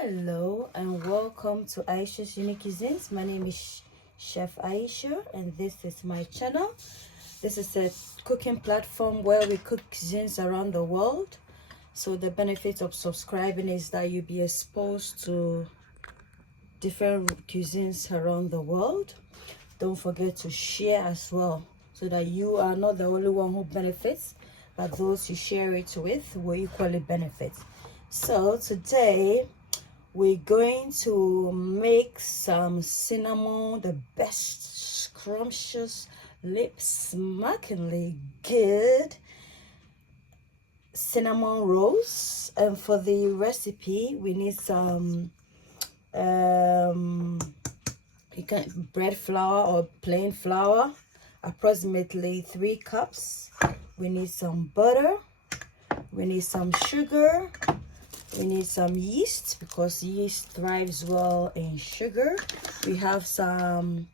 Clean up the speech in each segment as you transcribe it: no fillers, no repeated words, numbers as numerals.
Hello and welcome to Ayesha's Unique Cuisines. My name is Chef Ayesha and this is my channel. This is a cooking platform where we cook cuisines around the world. So the benefit of subscribing is that you'll be exposed to different cuisines around the world. Don't forget to share as well so that you are not the only one who benefits, but those you share it with will equally benefit. So today we're going to make some cinnamon, the best scrumptious, lip-smackingly good cinnamon rolls. And for the recipe, we need some bread flour or plain flour, approximately 3 cups. We need some butter. We need some sugar. We need some yeast because yeast thrives well in sugar. We have some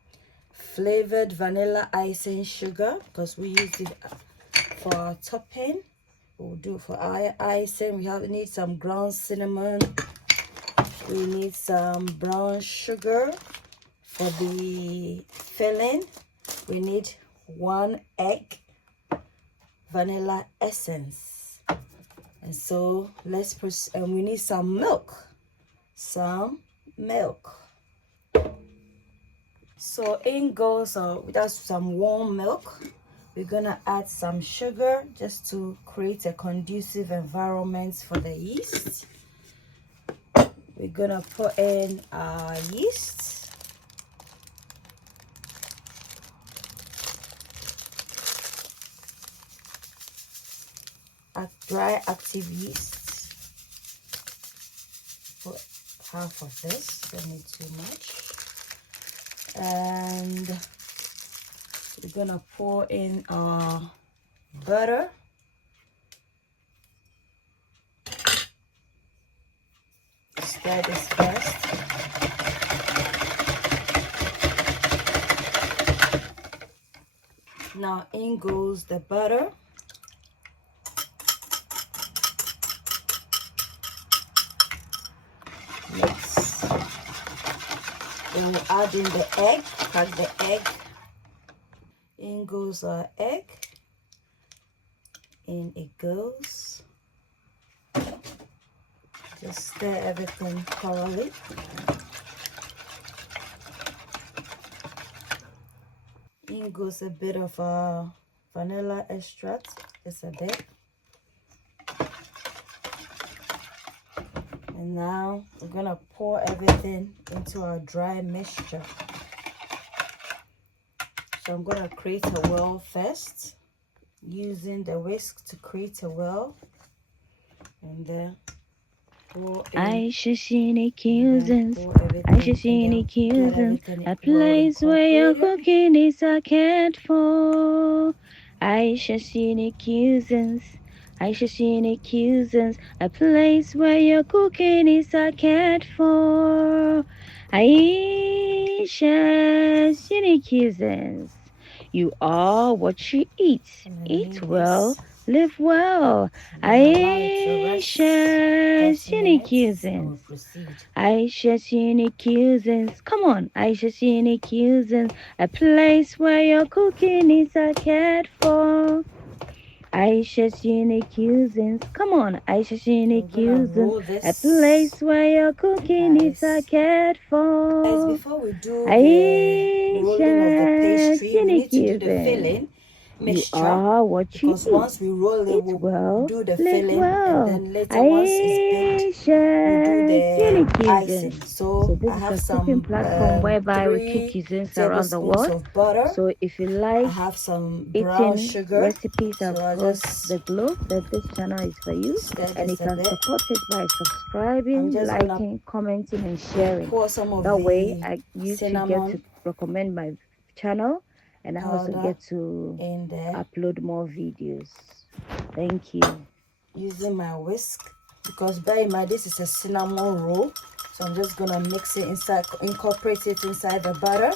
flavored vanilla icing sugar because we use it for our topping. We'll do for our icing. We need some ground cinnamon. We need some brown sugar for the filling. We need 1 egg, vanilla essence. And so let's proceed. And we need some milk. So in goes with some warm milk. We're gonna add some sugar just to create a conducive environment for the yeast. We're gonna put in our yeast. Dry active yeast. Put half of this, don't need too much. And we're gonna pour in our butter. Stir this first. Now in goes the butter. Mix. Then we add in the egg. Crack the egg. In goes our egg. In it goes. Just stir everything thoroughly. In goes a bit of vanilla extract, just a bit. And now we're gonna pour everything into our dry mixture. So I'm gonna create a well first, using the whisk to create a well, and then pour in. Ayesha's Unique Cuisines, Ayesha's Unique Cuisines, a place where your cooking is cared for. Ayesha's Unique Cuisines, Ayesha's Unique Cuisines, a place where your cooking is cared for. Ayesha's Unique Cuisines, you are what you eat. Eat well, live well. Ayesha's Unique Cuisines. Ayesha's Unique Cuisines. Come on, Ayesha's Unique Cuisines. A place where your cooking is cared for. Ayesha's Unique Cuisines. Come on, Ayesha's Unique Cuisines. A place where your cooking is cared for. Before we do the rolling of the pastry, we need to do the filling mixture. You are what you because eat. once we roll it, we'll do the filling, well. and then later once it's baked, we'll do the icing. So this I have is a some cooking platform whereby we cook 3 cuisines around the tablespoons world. of butter. So if you I like have some brown eating sugar. recipes So across the globe, then this channel is for you. And you can support it by subscribing, liking, commenting, and sharing. Pour some of That the way, you get cinnamon to recommend my channel, and I also get to in there, upload more videos. Thank you. Using my whisk, because bear in mind this is a cinnamon roll, so I'm just gonna mix it inside, incorporate it inside the butter,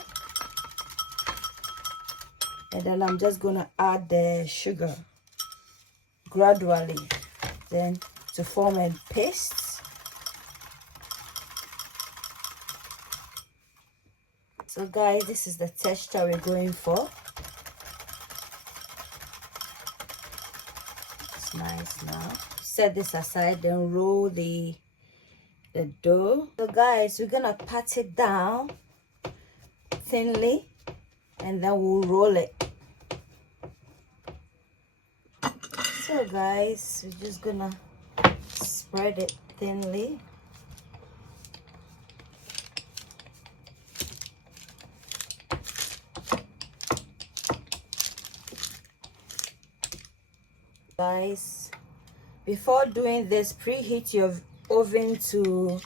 and then I'm just gonna add the sugar gradually, then to form a paste. So guys, this is the texture we're going for. It's nice now. Set this aside, then roll the dough. So guys, we're gonna pat it down thinly and then we'll roll it. So guys, we're just gonna spread it thinly. Guys, before doing this, preheat your oven to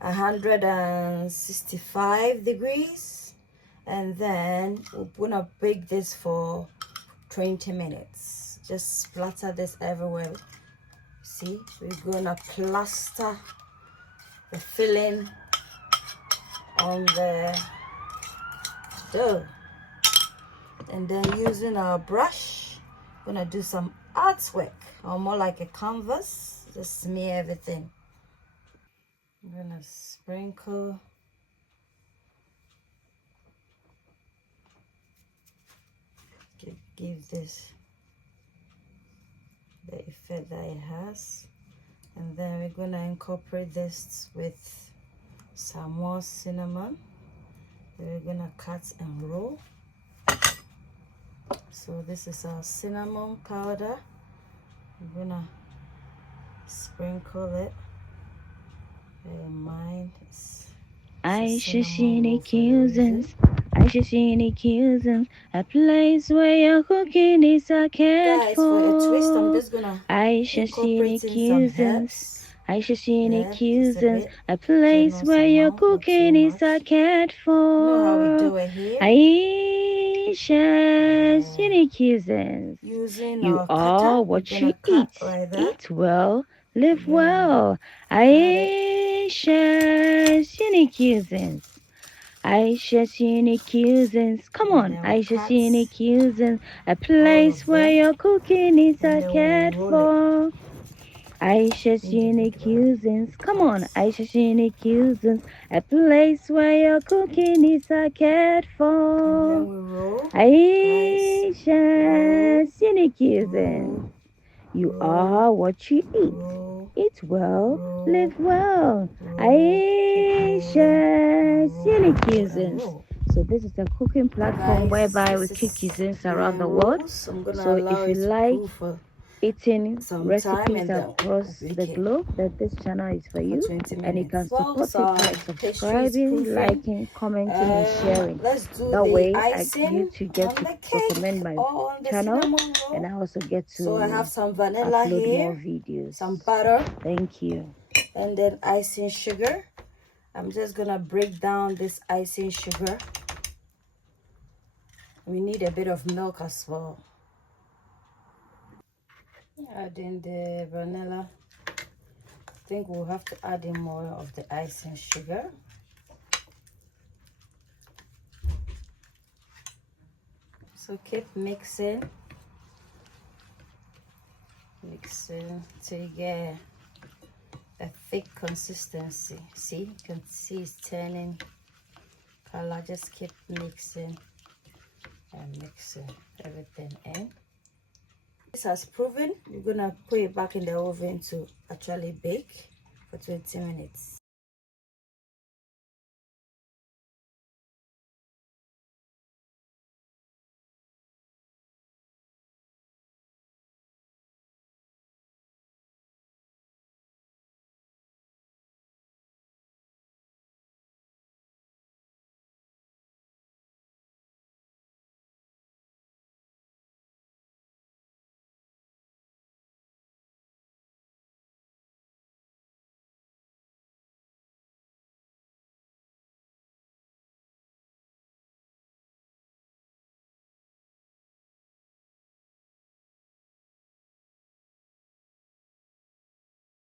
165 degrees, and then we're gonna bake this for 20 minutes. Just splatter this everywhere. See, we're gonna plaster the filling on the dough, and then using our brush, gonna do some artwork, or more like a canvas. Just smear everything. I'm gonna sprinkle. Give this the effect that it has, and then we're gonna incorporate this with some more cinnamon. We're gonna cut and roll. So this is our cinnamon powder. We're gonna sprinkle it. Mine is Ayesha Cuisines, Ayesha Cuisines, a place where your cooking is a cared guys, for. for a twist, I'm just gonna Ayesha incorporate some Cuisines, herbs. Ayesha Yeah, Cuisines, a place where your cooking is a cared You know how we for. do it here. Ayesha Cuisines, Using you our are cutter, what we're you gonna cut eat. like that. Eat well, live We're gonna well. cut it. Ayesha Cuisines. Ayesha Cuisines. Come And on, then we Ayesha cut Cuisines. A all place of where them, your cooking is and a then cared we'll roll it for. Ayesha individually. Cuisines. Come on, Ayesha Cuisines. A place where your cooking is a cared And for. then we roll, guys. Ayesha Cuisines. Roll, You roll, are what you eat. roll, Eat well, roll, live well. roll, Ayesha Cuisines. roll. So this is a cooking platform Guys, whereby we this cook is cuisines being around the world. rolled, so I'm gonna So allow if you it to like cool for eating some time, recipes and then across we'll the bake it globe, that this channel is for for you. 20 And you can minutes. Well, support so it by pastry is subscribing, proofing. liking, commenting, and sharing. Let's do That the way icing you to get on to the cake recommend my or on the channel, cinnamon and I roll. also get to So I have some vanilla upload more here, videos. some butter, Thank you. and then icing sugar. I'm just gonna break down this icing sugar. We need a bit of milk as well. Add in the vanilla. I think we'll have to add in more of the icing sugar. So keep mixing till you get a thick consistency. See, you can see it's turning color. Just keep mixing and mixing everything in. This has proven. You're gonna put it back in the oven to actually bake for 20 minutes.